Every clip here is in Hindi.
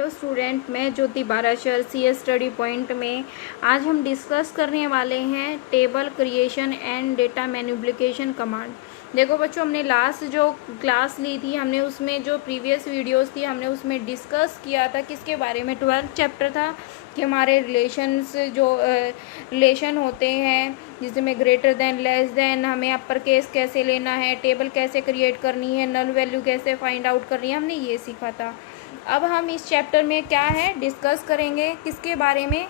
हेलो स्टूडेंट, मैं ज्योति बाराशर CS स्टडी पॉइंट में आज हम डिस्कस करने वाले हैं table creation and data manipulation command. देखो बच्चों, हमने लास्ट जो क्लास ली थी, हमने उसमें जो प्रीवियस वीडियोस थी हमने उसमें डिस्कस किया था किसके बारे में। 12th चैप्टर था कि हमारे रिलेशंस जो रिलेशन होते हैं जिसमें ग्रेटर देन, लेस देन, हमें अपर केस कैसे लेना है, टेबल कैसे क्रिएट करनी है, नल वैल्यू कैसे फाइंड आउट करनी है, हमने ये सीखा था। अब हम इस चैप्टर में क्या है डिस्कस करेंगे किसके बारे में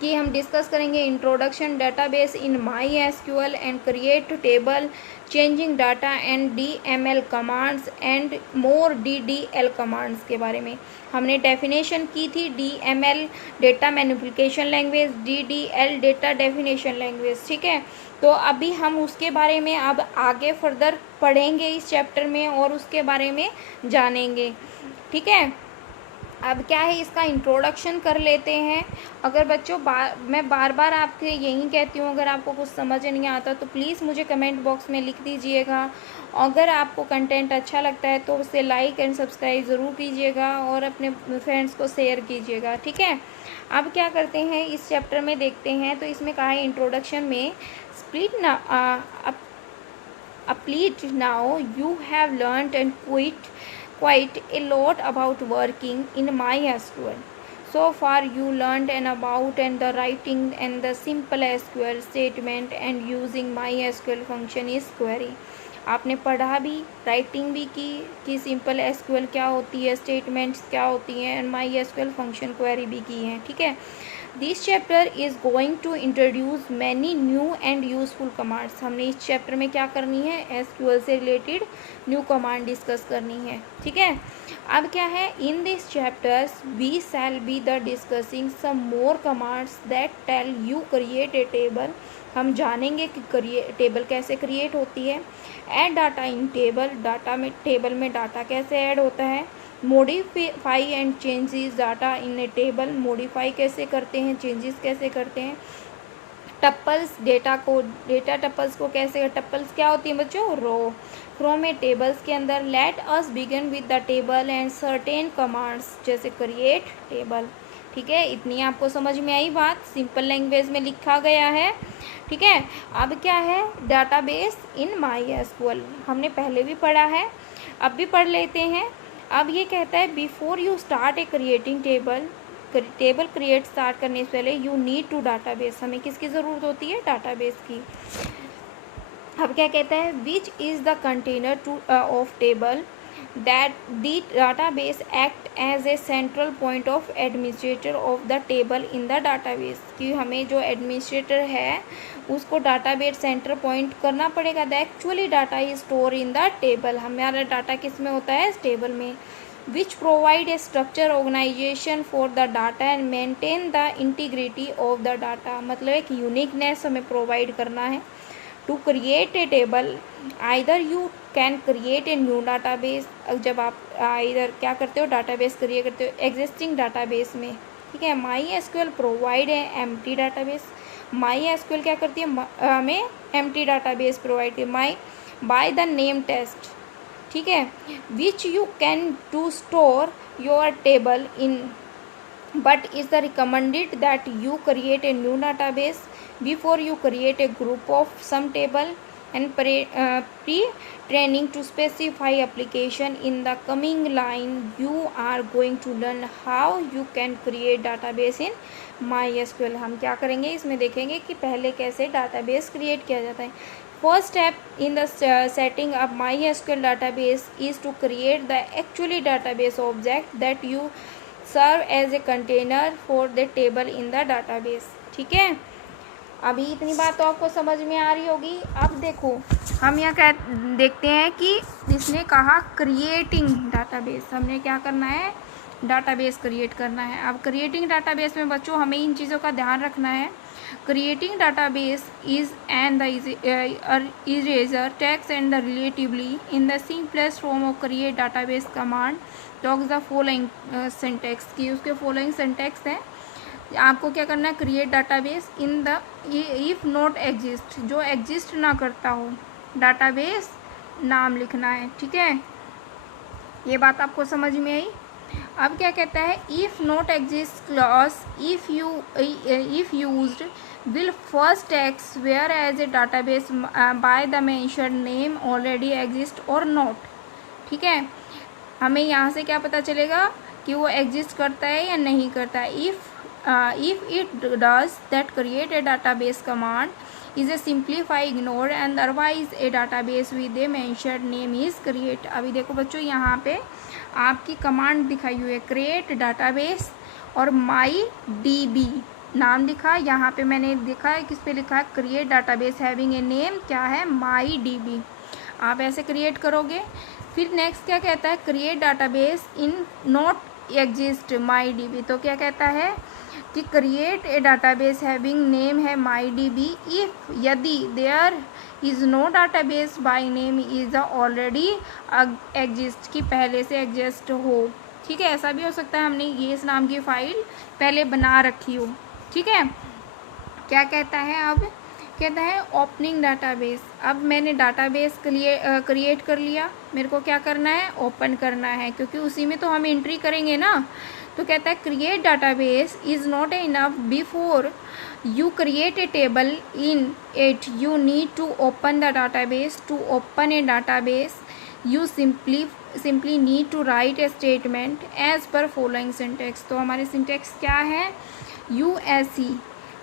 कि हम डिस्कस करेंगे introduction database in MySQL and create table, changing data and DML commands and more DDL commands के बारे में। हमने डेफिनेशन की थी DML data manipulation language, DDL data definition language, ठीक है। तो अभी हम उसके बारे में अब आगे फर्दर पढ़ेंगे इस चैप्टर में और उसके बारे में जानेंगे, ठीक है। अब क्या है, इसका इंट्रोडक्शन कर लेते हैं। अगर बच्चों मैं बार बार आपसे यही कहती हूँ, अगर आपको कुछ समझ नहीं आता तो प्लीज़ मुझे कमेंट बॉक्स में लिख दीजिएगा। अगर आपको कंटेंट अच्छा लगता है तो उसे लाइक एंड सब्सक्राइब ज़रूर कीजिएगा और अपने फ्रेंड्स को शेयर कीजिएगा, ठीक है। अब क्या करते हैं, इस चैप्टर में देखते हैं। तो इसमें कहा है इंट्रोडक्शन में split now you have learned and quite a lot about working in MySQL. So far you learned about and the writing and the simple SQL statement and using MySQL function is query. आपने पढ़ा भी, राइटिंग भी की कि सिंपल SQL क्या होती है, स्टेटमेंट्स क्या होती हैं, एंड MySQL फंक्शन क्वेरी भी की है, ठीक है। This chapter is going to introduce many new and useful commands. हमने इस चैप्टर में क्या करनी है, SQL से रिलेटेड न्यू कमांड डिस्कस करनी है, ठीक है। अब क्या है, in this chapters we shall be the discussing some more commands that tell you create a table. हम जानेंगे कि टेबल कैसे क्रिएट होती है, add data in table, table में डाटा कैसे ऐड होता है, modify and changes data in a table, modify कैसे करते हैं, चेंजेस कैसे करते हैं, टप्पल्स डेटा टप्पल्स को कैसे, टप्पल्स क्या होती है बच्चों, रो में टेबल्स के अंदर। Let us begin with the table and certain commands जैसे क्रिएट टेबल, ठीक है। इतनी आपको समझ में आई बात, सिंपल लैंग्वेज में लिखा गया है, ठीक है। अब क्या है, डाटाबेस इन MySQL हमने पहले भी पढ़ा है, अब भी पढ़ लेते हैं। अब ये कहता है before you start A creating table create start करने से पहले यू नीड टू डाटाबेस, हमें किसकी ज़रूरत होती है, डाटाबेस की। अब क्या कहता है, which is the container two of table that the database act as a central point of administrator of the table in the database, कि हमें जो एडमिनिस्ट्रेटर है उसको डाटाबेस सेंटर पॉइंट करना पड़ेगा। The actually data is store in the table, हमारा डाटा किस में होता है, इस टेबल में। Which provide a structure organisation for the data and maintain the integrity of the data, मतलब एक यूनिकनेस हमें प्रोवाइड करना है। To create a table either you can create a new database, जब आप इधर क्या करते हो, डाटाबेस क्रिएट करते हो एग्जिस्टिंग डाटाबेस में, ठीक है। MySQL प्रोवाइड है एम्प्टी डाटाबेस, MySQL क्या करती है, हमें एम्प्टी डाटाबेस प्रोवाइड की बाय द नेम टेस्ट, ठीक है। Which you can to store your table in, but is the recommended that you create a new database before you create a group of some table and pre-training to specify application. In the coming line you are going to learn how you can create database in MySQL। हम क्या करेंगे, इसमें देखेंगे कि पहले कैसे डाटाबेस क्रिएट किया जाता है। First step in the setting up MySQL database is to create the actually database object that you serve as a container for the table in the database, ठीक है। अभी इतनी बात तो आपको समझ में आ रही होगी। अब देखो, हम यहाँ देखते हैं कि इसने कहा क्रिएटिंग डाटाबेस, हमने क्या करना है, डाटाबेस क्रिएट करना है। अब क्रिएटिंग डाटाबेस में बच्चों हमें इन चीज़ों का ध्यान रखना है। Creating database is and the eraser text and the relatively in the simplest form of create database command talks the following syntax, की उसके फॉलोइंग सिंटैक्स हैं। आपको क्या करना है, create database in the if not exist, जो एग्जिस्ट ना करता हो डाटाबेस नाम लिखना है, ठीक है। ये बात आपको समझ में आई। अब क्या कहता है, if not exist clause if used will first text where as a database by the mentioned name already exist or not। ठीक है, हमें यहाँ से क्या पता चलेगा कि वो एग्जिस्ट करता है या नहीं करता है। If it does that create a database command is a simplify ignore and otherwise A database with A mentioned name is create. अभी देखो बच्चों, यहाँ पे आपकी कमांड दिखाई हुई है क्रिएट डाटाबेस और माई डी नाम दिखा। यहाँ पे मैंने देखा है किस पे लिखा है, create database having a name क्या है, माई डी। आप ऐसे क्रिएट करोगे। फिर नेक्स्ट क्या कहता है, create database in not exist my D. तो क्या कहता है कि create a database having name है माई डी इफ यदि there is no database by name is already exist, की पहले से एग्जिस्ट हो। ठीक है, ऐसा भी हो सकता है हमने ये इस नाम की फाइल पहले बना रखी हो। ठीक है, क्या कहता है, अब कहता है ओपनिंग डाटाबेस। अब मैंने डाटाबेस क्रिएट कर लिया, मेरे को क्या करना है, ओपन करना है, क्योंकि उसी में तो हम एंट्री करेंगे ना। तो कहता है create database is not enough, before you create a table in it you need to open the database. To open a database you simply need to write a statement as per following syntax. तो हमारे सिंटेक्स क्या है, USE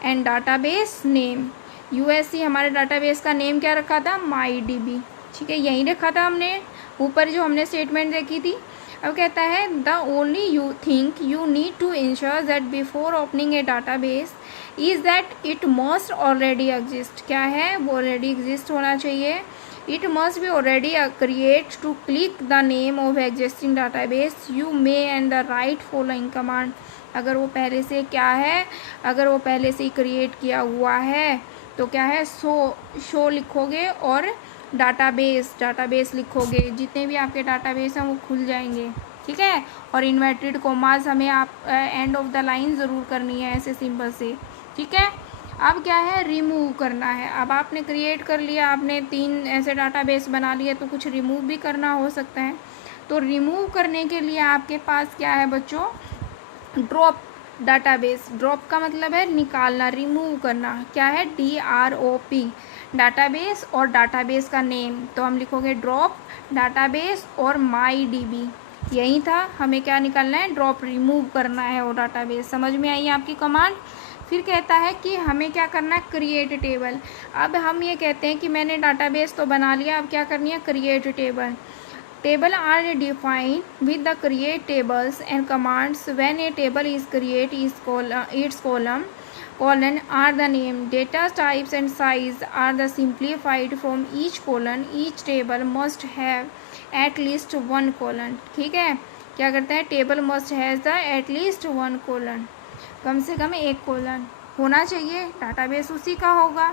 and database name. USE हमारे डाटाबेस का नेम क्या रखा था, माई डी। ठीक है, यही रखा था हमने ऊपर जो हमने स्टेटमेंट देखी थी। अब कहता है the only you think you need to ensure that before opening a database is that it must already exist. क्या है, वो ऑलरेडी एग्जिस्ट होना चाहिए। It must be already create to click the name of existing database you may and the write following command. अगर वो पहले से क्या है, अगर वो पहले से ही क्रिएट किया हुआ है तो क्या है, शो लिखोगे और डाटाबेस लिखोगे। जितने भी आपके डाटाबेस हैं वो खुल जाएंगे। ठीक है, और इन्वर्टेड कोमास हमें आप एंड ऑफ द लाइन ज़रूर करनी है ऐसे सिंपल से। ठीक है, अब क्या है, रिमूव करना है। अब आपने क्रिएट कर लिया, आपने 3 ऐसे डाटाबेस बना लिए, तो कुछ रिमूव भी करना हो सकता है। तो रिमूव करने के लिए आपके पास क्या है बच्चों, ड्रॉप डाटाबेस। ड्रॉप का मतलब है निकालना, रिमूव करना। क्या है, DROP, डाटाबेस और डाटाबेस का नेम। तो हम लिखोगे ड्रॉप डाटाबेस और माई डी। यही था, हमें क्या निकालना है, ड्रॉप, रिमूव करना है वो डाटाबेस। समझ में आई आपकी कमांड। फिर कहता है कि हमें क्या करना है, क्रिएट टेबल। अब हम ये कहते हैं कि मैंने डाटाबेस तो बना लिया, अब क्या करनी है, create table. Table are defined with the create tables and commands. When a table is created, its column are the name, data types and size are the simplified from each column. Each table must have at least one column. ठीक है, क्या करता है, table must has the at least one column, कम से कम एक कॉलन होना चाहिए। डाटाबेस उसी का होगा।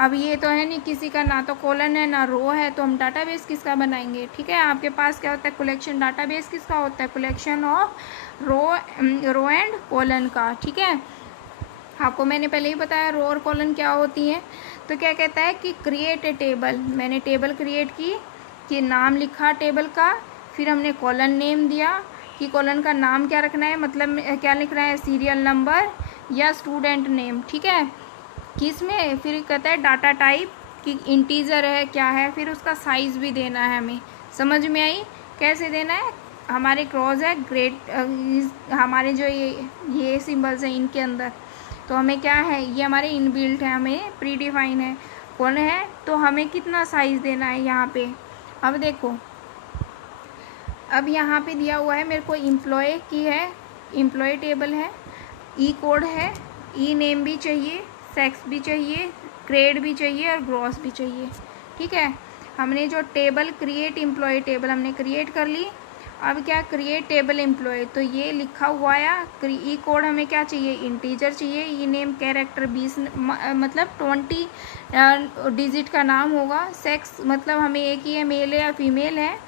अब ये तो है नहीं, किसी का ना तो कॉलन है ना रो है, तो हम डाटाबेस किसका बनाएंगे। ठीक है, आपके पास क्या होता है, कलेक्शन। डाटाबेस किसका होता है, collection of row and column का। ठीक है, आपको मैंने पहले ही बताया रो और कॉलन क्या होती हैं। तो क्या कहता है कि क्रिएट ए टेबल, मैंने टेबल क्रिएट की, कि नाम लिखा टेबल का, फिर हमने कॉलन नेम दिया कि कॉलन का नाम क्या रखना है, मतलब क्या लिखना है, सीरियल नंबर या स्टूडेंट नेम। ठीक है, किस में, फिर कहता है डाटा टाइप कि इंटीजर है क्या है, फिर उसका साइज़ भी देना है हमें। समझ में आई कैसे देना है। हमारे क्रॉस है ग्रेट, हमारे जो ये सिंबल्स हैं इनके अंदर, तो हमें क्या है, ये हमारे इनबिल्ट है, हमें प्री डिफाइन है कौन है, तो हमें कितना साइज़ देना है यहाँ पे। अब देखो, अब यहाँ पे दिया हुआ है मेरे को एम्प्लॉय की है, एम्प्लॉय टेबल है, ई कोड है, ई नेम भी चाहिए, सेक्स भी चाहिए, ग्रेड भी चाहिए और ग्रॉस भी चाहिए। ठीक है, हमने जो टेबल क्रिएट एम्प्लॉय टेबल हमने क्रिएट कर ली। अब क्या, क्रिएट टेबल एम्प्लॉय, तो ये लिखा हुआ है। ई कोड हमें क्या चाहिए, इंटीजर चाहिए। ई नेम कैरेक्टर 20 मतलब 20 डिजिट का नाम होगा। सेक्स मतलब हमें एक ही है, मेल है या फीमेल है।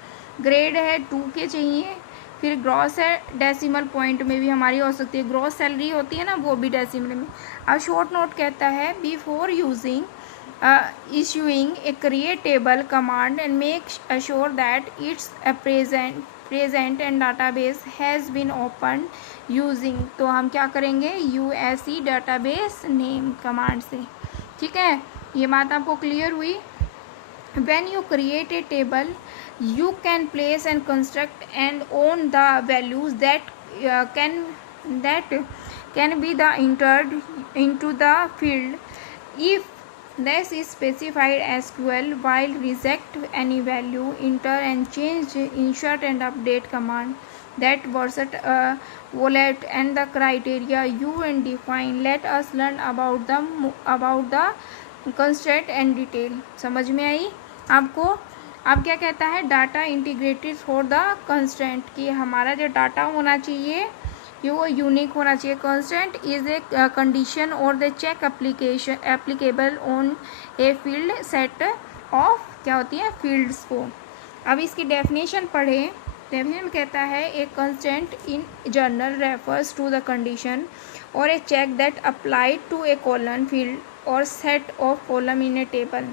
ग्रेड है 2 के चाहिए। फिर ग्रॉस है, डेसिमल पॉइंट में भी हमारी हो सकती है। ग्रॉस सैलरी होती है ना, वो भी डेसिमल में। अब शॉर्ट नोट कहता है before using issuing a create table command and make sure that its present and database has been open using, तो हम क्या करेंगे यूएसई डाटाबेस नेम कमांड से। ठीक है, ये बात आपको क्लियर हुई। When you create a table, you can place and construct and own the values that can be the entered into the field. If this is specified SQL, while reject any value, enter and change, insert and update command that wallet and the criteria you and define. Let us learn about the constraint and detail. समझ में आई आपको? अब क्या कहता है, data integrated for the constraint, कि हमारा जो डाटा होना चाहिए ये वो यूनिक होना चाहिए। Constraint is a condition or the check application applicable on a field set of, क्या होती है, फील्ड्स को। अब इसकी डेफिनेशन पढ़े। डेफिनेशन कहता है a constraint in general refers to the condition और a check that applied to a column field or set of column in a table.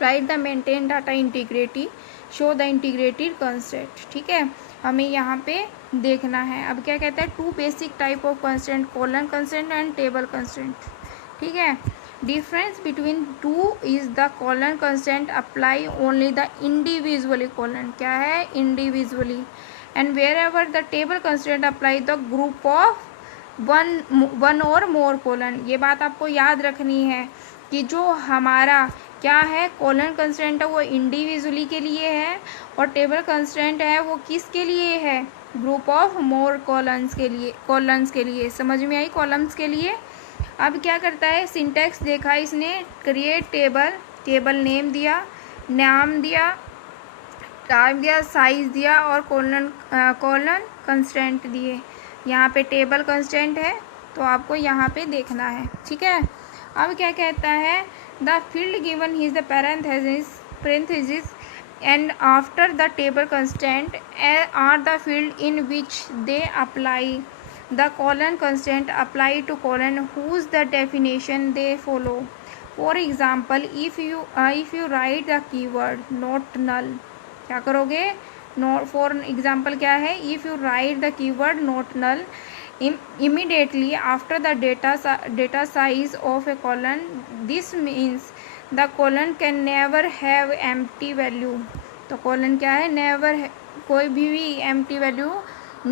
Write the maintain data integrity, show the integrated constraint। ठीक है, हमें यहाँ पे देखना है। अब क्या कहता है, two basic type of constraint, column constraint and table constraint. ठीक है, difference between two is the column constraint apply only the individually, column क्या है individually, and where ever the table constraint apply the group of one or more colon. ये बात आपको याद रखनी है कि जो हमारा क्या है कॉलन कंस्ट्रेंट है वो इंडिविजुअली के लिए है, और टेबल कंस्ट्रेंट है वो किसके लिए है, ग्रुप ऑफ मोर कॉलम्स के लिए। समझ में आई, कॉलम्स के लिए। अब क्या करता है, सिंटैक्स देखा इसने, क्रिएट टेबल, टेबल नेम दिया, नाम दिया, टाइप दिया, साइज दिया और कॉलन कंस्ट्रेंट दिए। यहाँ पे टेबल कंस्ट्रेंट है तो आपको यहाँ पे देखना है। ठीक है, अब क्या कहता है, the field given is the parenthesis and after the table constraint are the field in which they apply the colon constraint apply to colon whose the definition they follow. For example, if you write the keyword not null, क्या करोगे, फॉर एग्जाम्पल क्या है, if you write the keyword not null immediately after the data size of a colon, this means the colon can never have empty value। तो colon क्या है, never कोई भी empty value,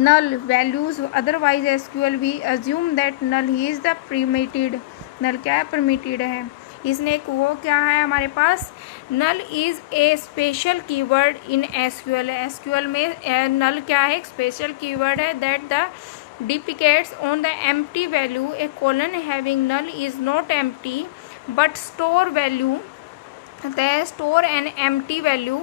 null values, otherwise SQL we assume that null is the permitted, null क्या है, permitted है। इसने एक वो क्या है हमारे पास, null is a special keyword in SQL. SQL में नल क्या है, एक स्पेशल कीवर्ड है that the duplicates on the empty value. A column having null is not empty but store value, the store an empty value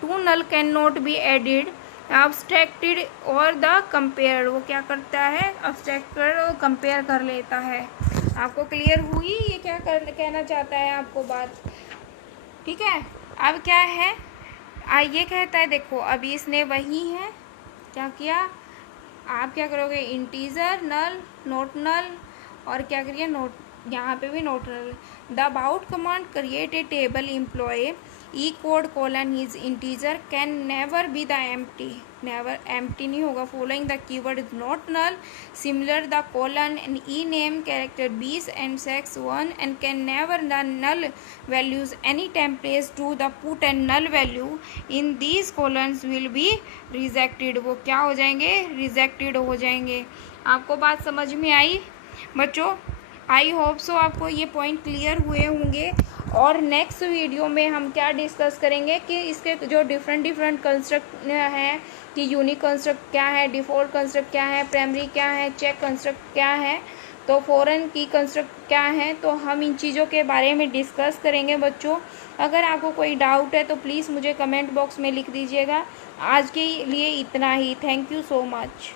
to null cannot be added, abstracted और द कंपेयर, वो क्या करता है, अब्स्ट्रैक्टेड और कंपेयर कर लेता है। आपको क्लियर हुई ये क्या कहना चाहता है आपको बात? ठीक है, अब क्या है, ये कहता है, देखो अभी इसने वही है क्या किया, आप क्या करोगे, इंटीजर नल नोट नल और क्या करिए नोट, यहाँ पे भी not null. The about command create a table employee code column is integer can never be the empty, never empty नहीं होगा, following the keyword is not null, similar the column and E name character 20 and sex 1 and can never the null values any time place to the put and null value in these columns will be rejected, वो क्या हो जाएंगे, रिजेक्टेड हो जाएंगे। आपको बात समझ में आई बच्चों? आई होप सो आपको ये पॉइंट क्लियर हुए होंगे। और नेक्स्ट वीडियो में हम क्या डिस्कस करेंगे कि इसके जो डिफरेंट कंस्ट्रक्ट हैं कि यूनिक कंस्ट्रक्ट क्या है, डिफ़ॉल्ट कंस्ट्रक्ट क्या है, प्राइमरी क्या है, चेक कंस्ट्रक्ट क्या है, तो फॉरेन की कंस्ट्रक्ट क्या है, तो हम इन चीज़ों के बारे में डिस्कस करेंगे बच्चों। अगर आपको कोई डाउट है तो प्लीज़ मुझे कमेंट बॉक्स में लिख दीजिएगा। आज के लिए इतना ही। Thank you so much.